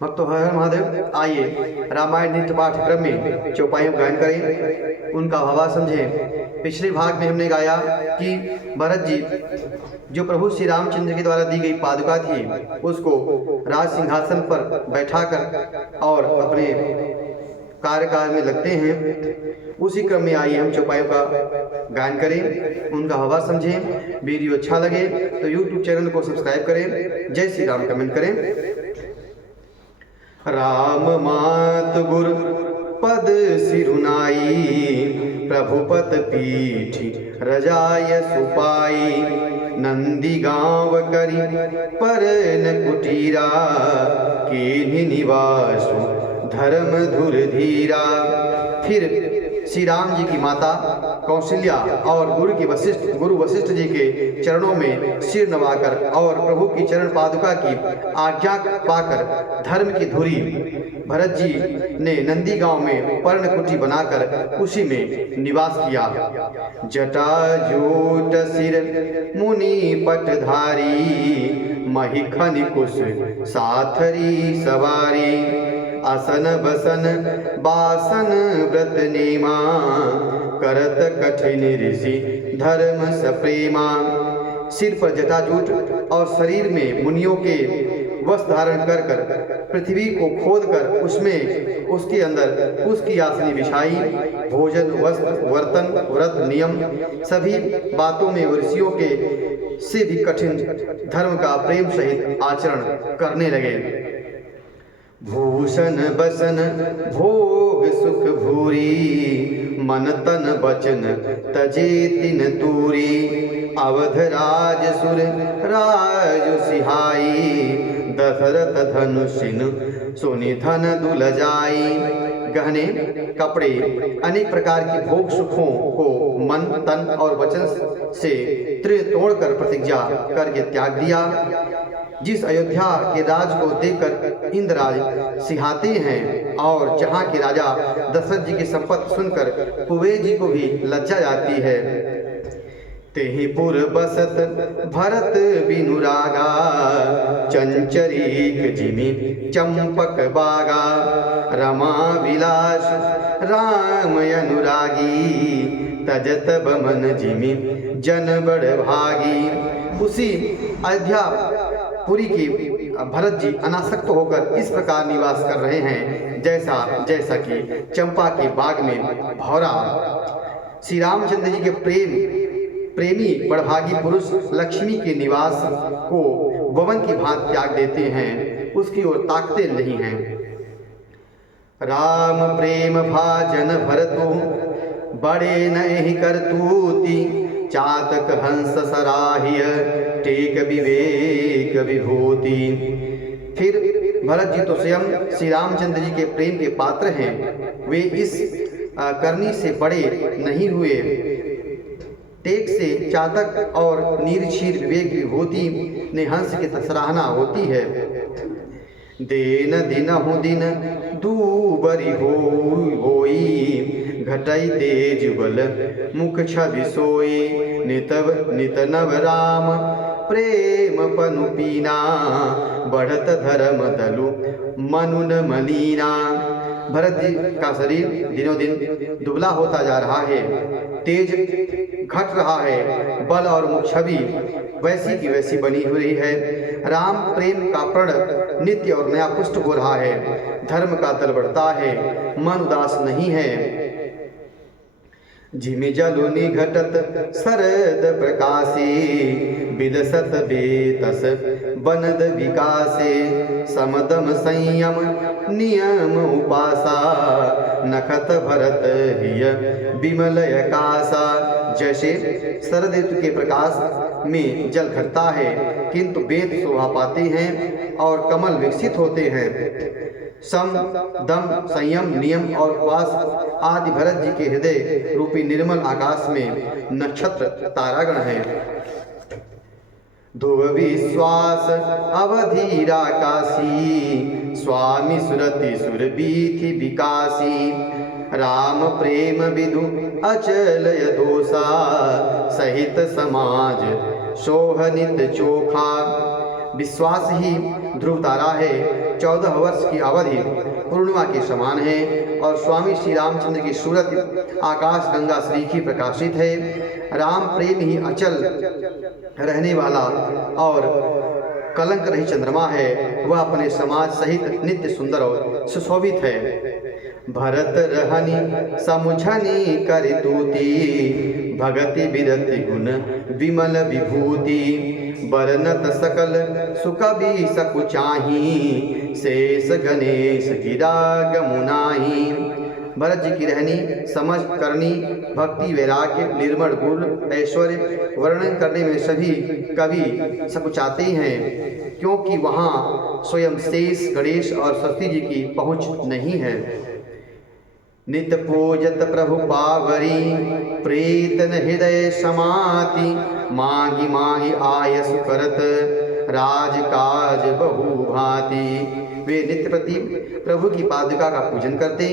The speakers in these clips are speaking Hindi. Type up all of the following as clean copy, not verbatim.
भक्तो हर हर महादेव। आइए रामायण नित्य पाठ्यक्रम में चौपाइयों का गायन करें, उनका भावा समझें। पिछले भाग में हमने गाया कि भरत जी जो प्रभु श्री रामचंद्र के द्वारा दी गई पादुका थी उसको राज सिंहासन पर बैठाकर और अपने कार्यकाल में लगते हैं। उसी क्रम में आइए हम चौपाइयों का गायन करें, उनका हवा समझें। वीडियो अच्छा लगे तो YouTube चैनल को सब्सक्राइब करें। जय श्री राम कमेंट करें। राम मात गुर पद सिरुनाई, प्रभुपत पीठ रजाय सुपाई। नंदी गांव करी परन कुटीरा, कीन्ही निवासु धर्म धुर धीरा। फिर श्री राम जी की माता कौशल्या और गुरु वशिष्ठ जी के चरणों में सिर नवाकर और प्रभु की चरण पादुका की आज्ञा पाकर धर्म की धुरी भरत जी ने नंदी गांव में पर्णकुटी बनाकर उसी में निवास किया। जटाजूट सिर मुनि पटधारी, महिखन कुश साथरी सवारी। आसन बसन बासन व्रत नेमा, करत कठिन ऋषि धर्म सप्रेमा। सिर पर जटाजूट और शरीर में मुनियों के वस्त्र धारण कर कर पृथ्वी को खोद कर उसमें उसके अंदर उसकी आसनी बिछाई। भोजन वस्त्र वर्तन व्रत नियम सभी बातों में ऋषियों के से भी कठिन धर्म का प्रेम सहित आचरण करने लगे। भूषण बसन भोग सुख भूरी, मन तन बचन तजे तिन तूरी। अवध राज सुर राजु सिहाई, दशरथ धनुषिन सोनि धन दुल जाई। गहने कपड़े अनेक प्रकार की भोग सुखों को मन तन और वचन से तोड़कर प्रतिज्ञा करके त्याग दिया। जिस अयोध्या के राज को देखकर इंद्रराज सिहाते हैं और जहाँ के राजा दशरथ जी की संपत्ति सुनकर कुबेर जी को भी लज्जा जाती है। तेहि पुर बसत भरत बिनुरागा, चंचरीक जिमि चंपक बागा। रमा विलास राम अनुरागी, तजत बमन जिमि जन बड़ भागी। उसी अयोध्या पुरी के भरत जी अनासक्त होकर इस प्रकार निवास कर रहे हैं जैसा कि चंपा के बाग में भौरा। श्री रामचंद्र जी के प्रेमी बड़भागी पुरुष लक्ष्मी के निवास को वन की भांति त्याग देते हैं, उसकी ओर ताकते नहीं हैं। राम प्रेम भाजन भरतु, बड़े नहीं करतूती। चातक हंस सराहिय, टेक विवेक विभूति। फिर भरत जी तो स्वयं श्री रामचंद्र जी के प्रेम के पात्र हैं, वे इस करनी से बड़े नहीं हुए। टेक से चातक और नीरक्षीर विवेक विभूति ने हंस की सराहना होती है। देन दिनहु दिन दूबरी होई, घटई तेज बल मुख छवि सोई। नित नव राम प्रेम पनु पीना, बढ़त धर्म दलु मनुन मलीना। भरत जी का शरीर दिनों दिन दुबला होता जा रहा है, तेज घट रहा है, बल और मुख छवि वैसी की वैसी बनी हुई है। राम प्रेम का प्रण नित्य और नया पुष्ट हो रहा है, धर्म का दल बढ़ता है, मन उदास नहीं है। जिमि जलुनि घटत शरद प्रकाशे, विदसत बेतस बनद विकासे। समदम संयम नियम उपासा, नखत भरत हिय विमलय कासा। जैसे शरद ऋतु के प्रकाश में जल घटता है किंतु वेद शोभा पाते हैं और कमल विकसित होते हैं। सम दम संयम नियम और उपवास आदि भरत जी के हृदय रूपी निर्मल आकाश में नक्षत्र तारागण है। ध्रुव विश्वास अवधीरा काशी, स्वामी सुरति सुरबीथि विकासी। राम प्रेम विदु अचल यदोषा, सहित समाज शोहनित चोखा। विश्वास ही ध्रुव तारा है। 14 वर्ष की अवधि पूर्णिमा के समान है और स्वामी श्री रामचंद्र की सूरत आकाश गंगा श्रीखी प्रकाशित है। राम प्रेम ही अचल रहने वाला और कलंक रही चंद्रमा है। वह अपने समाज सहित नित्य सुंदर और सुशोभित है। भरत रहनी समुझनी कर तूती, भगति बिरति गुण विमल विभूति, बरनत सकल सुख भी सकुचाही, शेष गणेश गिरा गमुनाही। भरत जी की रहनी, समझ करनी, भक्ति, वैराग्य, निर्मल गुण, ऐश्वर्य वर्णन करने में सभी कवि सकुचाते हैं, क्योंकि वहाँ स्वयं शेष गणेश और सरस्वती जी की पहुँच नहीं है। नित्य पूजत प्रभु पावरी, प्रीतन हृदय समाति, मांगी मांगी आयस करत, राजकाज बहु भांति। वे नित्य प्रति प्रभु की पादुका का पूजन करते,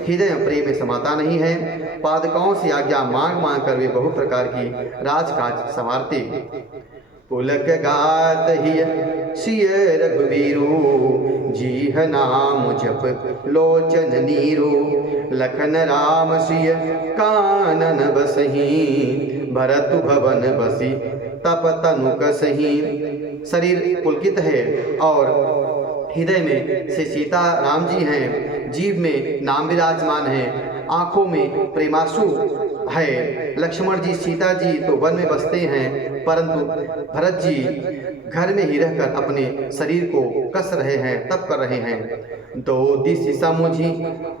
हृदय प्रेम में समाता नहीं है। पादुकाओं से आज्ञा मांग मांग कर वे बहु प्रकार की राजकाज संवारते। पुलक गात हिय सिय रघुवीरू, जीह नाम जप लोचन नीरू, लखन राम सिय कानन बसही, भरत भवन बसी तप तनु कसही। शरीर पुलकित है और हृदय में से सीता राम जी हैं, जीव में नाम विराजमान है, आंखों में प्रेमाशु है। लक्ष्मण जी सीता जी तो वन में बसते हैं, परंतु भरत जी घर में ही रहकर अपने शरीर को कस रहे हैं, तप कर रहे हैं। दो दिश समुझी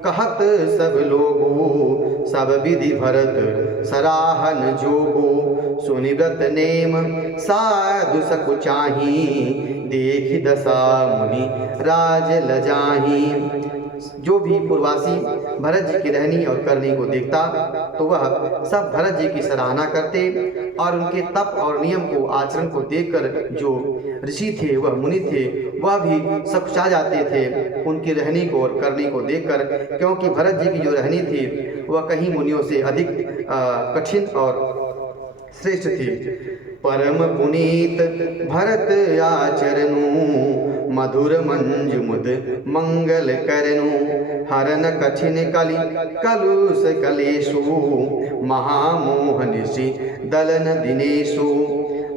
कहत सब लोगो, सब विधि भरत सराहन जोगो, सुनिव्रत नेम साधु सकुचाही, देख दशा मुनि राज लजाही। जो भी पूर्वासी भरत जी की रहनी और करनी को देखता तो वह सब भरत जी की सराहना करते और उनके तप और नियम को आचरण को देखकर जो ऋषि थे, वह मुनि थे, वह भी सकुचा जाते थे उनकी रहनी को और करनी को देखकर, क्योंकि भरत जी की जो रहनी थी वह कहीं मुनियों से अधिक कठिन और श्रेष्ठ थी। परम पुनीत भरत आचरणु, मधुर मंजु मुद मंगल करनु, हरन कठिन कलि कलुष कलेशु, महामोहनिशि दलन दिनेशु।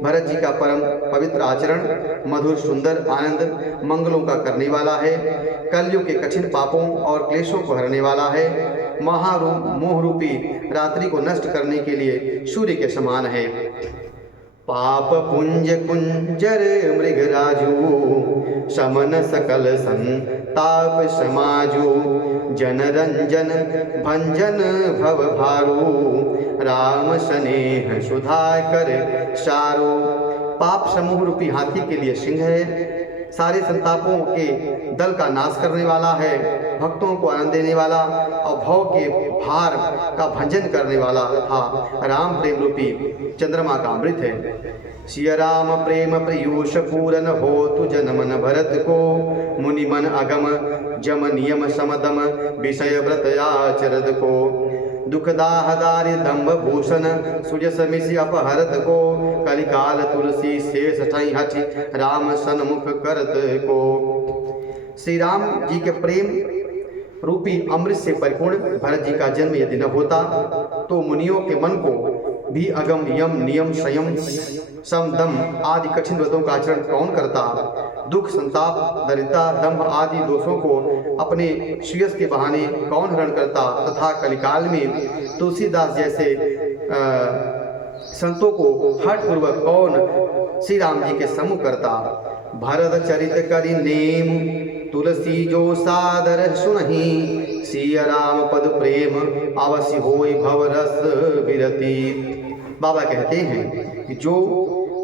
भरत जी का परम पवित्र आचरण मधुर सुंदर आनंद मंगलों का करने वाला है, कलयुग के कठिन पापों और क्लेशों को हरने वाला है, महारूप मोह रूपी रात्रि को नष्ट करने के लिए सूर्य के समान है। पाप पुंज कुंजर मृगराजू, समन सकल संताप समाजू, जन रंजन भंजन भव भारू, राम स्नेह सुधाकर सारू। पाप समूह रूपी हाथी के लिए सिंह है, सारे संतापों के दल का नाश करने वाला है, भक्तों को आनंद देने वाला और भव के भार का भंजन करने वाला था। राम प्रेम रूपी चंद्रमा का अमृत है। सिया राम प्रेम प्रयूष पूरन हो तु जनमन भरत को, मुनि मन अगम जम नियम समदम विषय व्रत आचरत को, दुखदाह दारि दम्भ भूषण सुजस मिसि अपहरत को, कलिकाल तुलसी शेष ठई हठि राम सन्मुख करत को। श्री राम जी के प्रेम रूपी अमृत से परिपूर्ण भरत जी का जन्म यदि न होता तो मुनियों के मन को भी अगम यम नियम संयम सम दम आदि कठिन व्रतों का आचरण कौन करता। दुख संताप दरिद्रता दंभ आदि दोषों को अपने श्रेयस के बहाने कौन हरण करता, तथा कलिकाल में तुलसीदास जैसे संतों को हठपूर्वक कौन श्री राम जी के सम्मुख करता। भरत चरित करि नेम तुलसी जो सादर सुनहि, सिया राम पद प्रेम अवश्य होय भव रस विरति। बाबा कहते हैं कि जो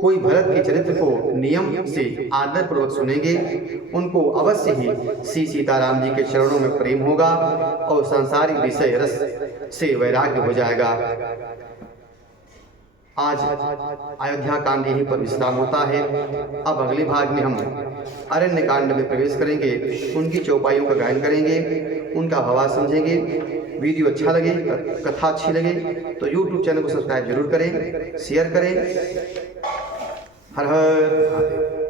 कोई भरत के चरित्र को नियम से आदर पूर्वक सुनेंगे उनको अवश्य ही श्री सीताराम जी के चरणों में प्रेम होगा और सांसारिक विषय रस से वैराग्य हो जाएगा। आज अयोध्या कांड यहीं पर विश्राम होता है। अब अगले भाग में हम अरण्य कांड में प्रवेश करेंगे, उनकी चौपाइयों का गायन करेंगे, उनका भावार्थ समझेंगे। वीडियो अच्छा लगे, कथा अच्छी लगे तो YouTube चैनल को सब्सक्राइब जरूर करें, शेयर करें। हर हर महादेव।